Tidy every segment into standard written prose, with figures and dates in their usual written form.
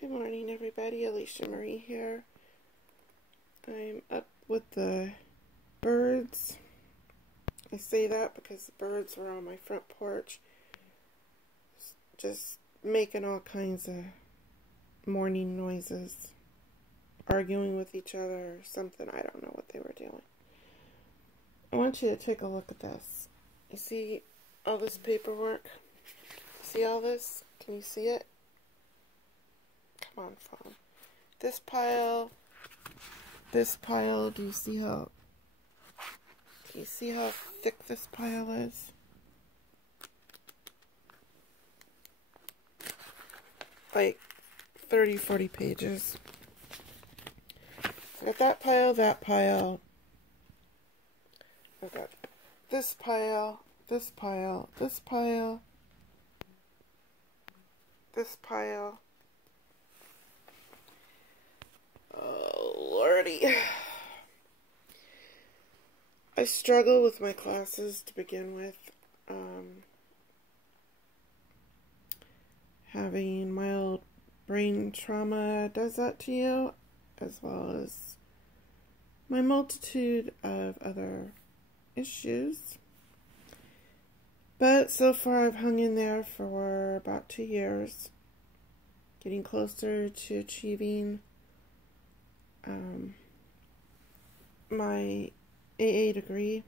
Good morning, everybody. Alicia Marie here. I'm up with the birds. I say that because the birds were on my front porch just making all kinds of morning noises, arguing with each other or something. I don't know what they were doing. I want you to take a look at this. You see all this paperwork? See all this? Can you see it? Come on, phone. This pile, do you see how thick this pile is? Like 30, 40 pages. So I got that pile. I've got this pile, this pile, this pile, this pile. Oh, Lordy. I struggle with my classes to begin with. Having mild brain trauma does that to you, as well as my multitude of other issues. But so far I've hung in there for about 2 years, getting closer to achieving my AA degree,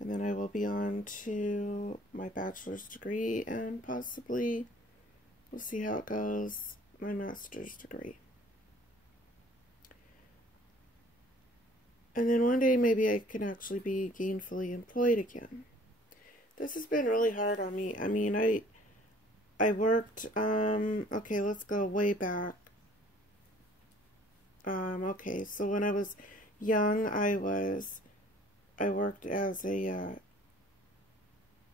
and then I will be on to my bachelor's degree, and possibly, we'll see how it goes, my master's degree. And then one day maybe I can actually be gainfully employed again. This has been really hard on me. I mean, I worked, okay, let's go way back. Okay, so when I was young, I worked as a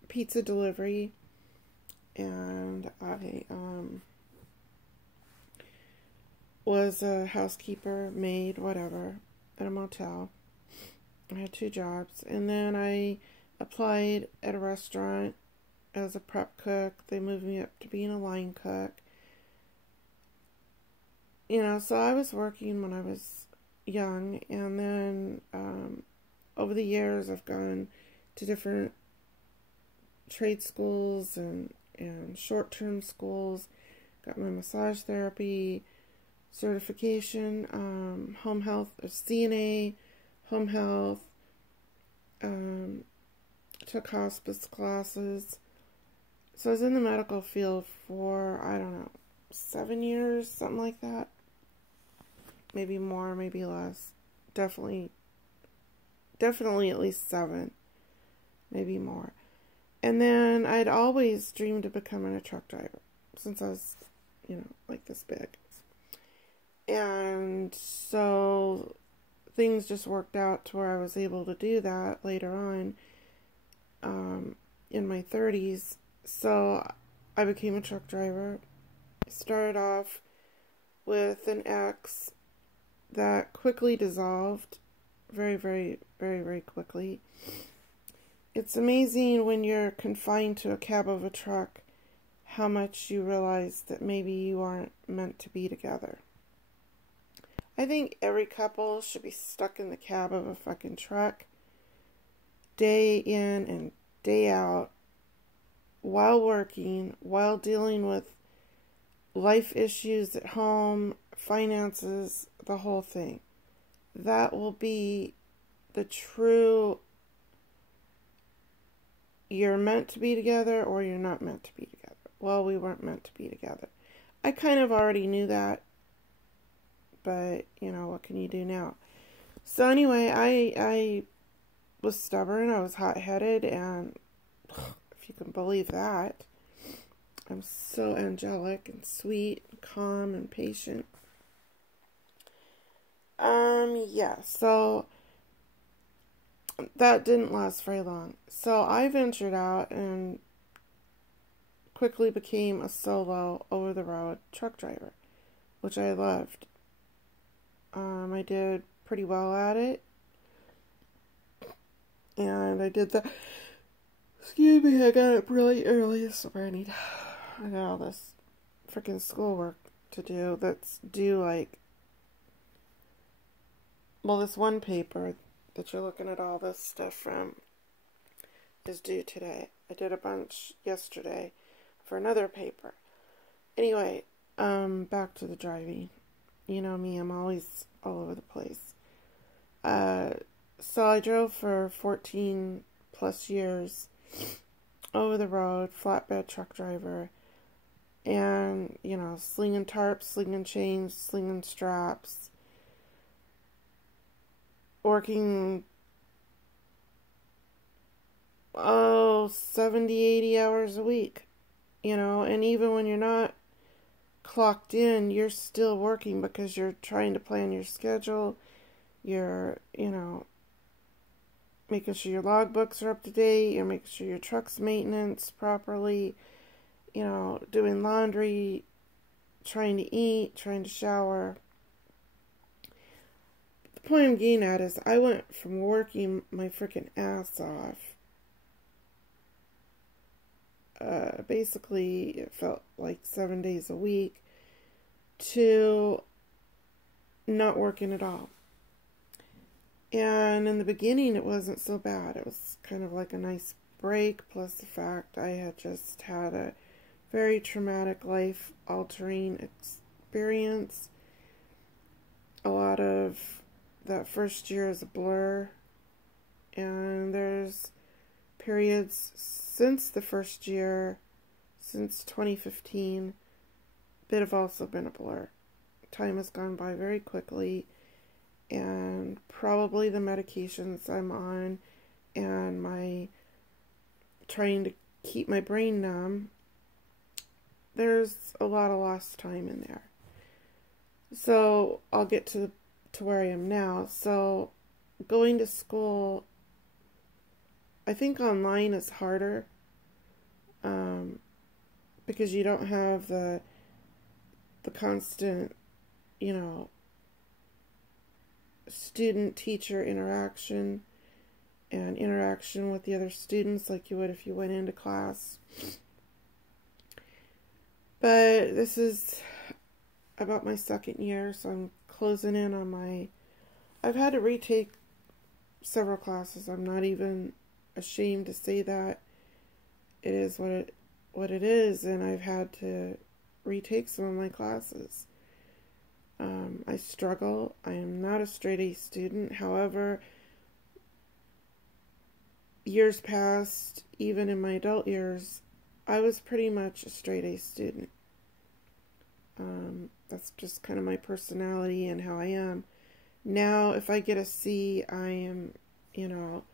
pizza delivery, and I was a housekeeper, maid, whatever, at a motel. I had 2 jobs, and then I applied at a restaurant as a prep cook. They moved me up to being a line cook. You know, so I was working when I was young, and then over the years I've gone to different trade schools and short-term schools, got my massage therapy certification, home health, CNA, home health, took hospice classes. So I was in the medical field for, I don't know, 7 years, something like that. Maybe more, maybe less. Definitely at least 7. Maybe more. And then I'd always dreamed of becoming a truck driver since I was, like this big. And so things just worked out to where I was able to do that later on in my 30s. So I became a truck driver. I started off with an ex that quickly dissolved, very, very, very, very quickly. It's amazing when you're confined to a cab of a truck how much you realize that maybe you aren't meant to be together. I think every couple should be stuck in the cab of a fucking truck day in and day out, while working, while dealing with life issues at home, finances, the whole thing. That will be the true, you're meant to be together or you're not meant to be together. Well, we weren't meant to be together. I kind of already knew that, but, what can you do now? So anyway, I was stubborn, I was hot-headed, and if you can believe that, I'm so angelic and sweet and calm and patient. Yeah, so that didn't last very long. So I ventured out and quickly became a solo over-the-road truck driver, which I loved. I did pretty well at it. And I did the, excuse me, I got up really early, so I got all this freaking schoolwork to do that's due, like, well, this one paper that you're looking at all this stuff from is due today. I did a bunch yesterday for another paper. Anyway, back to the driving. You know me, I'm always all over the place. So I drove for 14 plus years over the road, flatbed truck driver, and, you know, slinging tarps, slinging chains, slinging straps, working, 70, 80 hours a week, you know, and even when you're not clocked in, you're still working because you're trying to plan your schedule. You're, you know, making sure your logbooks are up to date. You're making sure your truck's maintenance properly. You know, doing laundry, trying to eat, trying to shower. The point I'm getting at is I went from working my freaking ass off. Basically, it felt like 7 days a week to not working at all. And in the beginning, it wasn't so bad. It was kind of like a nice break, plus the fact I had just had a very traumatic, life-altering experience. A lot of that first year is a blur, and there's periods since the first year, since 2015, that have also been a blur. Time has gone by very quickly, and probably the medications I'm on and my trying to keep my brain numb, there's a lot of lost time in there. So I'll get to where I am now. So going to school, I think online is harder because you don't have the constant, you know, student-teacher interaction and interaction with the other students like you would if you went into class. But this is about my second year, so I'm closing in on my... I've had to retake several classes. I'm not even ashamed to say that. It is what it is, and I've had to retake some of my classes. I struggle. I am not a straight A student. However, years past, even in my adult years, I was pretty much a straight A student. That's just kind of my personality and how I am. Now, if I get a C, I am, you know,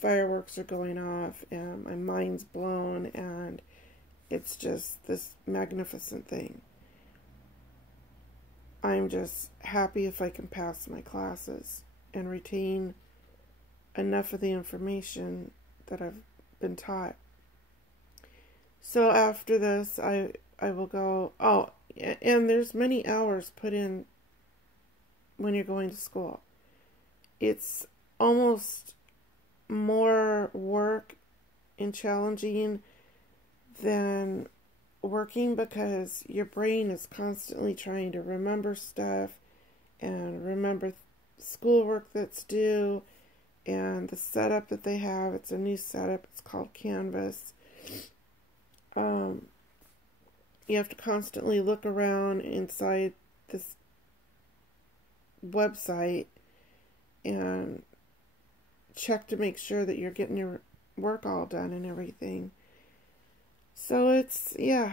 fireworks are going off and my mind's blown and it's just this magnificent thing. I'm just happy if I can pass my classes and retain enough of the information that I've been taught. So after this, I will go, and there's many hours put in when you're going to school. It's almost more work and challenging than working because your brain is constantly trying to remember stuff and remember schoolwork that's due and the setup that they have. It's a new setup. It's called Canvas. You have to constantly look around inside this website and check to make sure that you're getting your work all done and everything. So it's, yeah,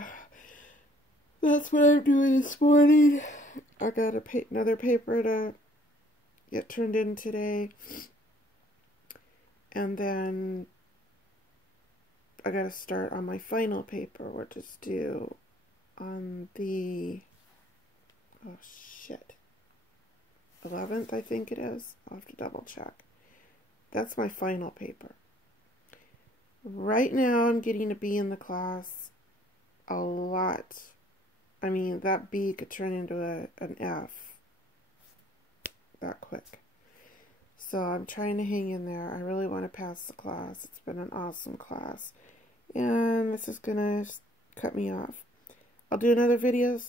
that's what I'm doing this morning. I got another paper to get turned in today. And then I got to start on my final paper, which is due on the, 11th, I think it is. I'll have to double check. That's my final paper. Right now, I'm getting a B in the class a lot. I mean, that B could turn into an F that quick. So I'm trying to hang in there. I really want to pass the class. It's been an awesome class. And this is going to cut me off. I'll do another video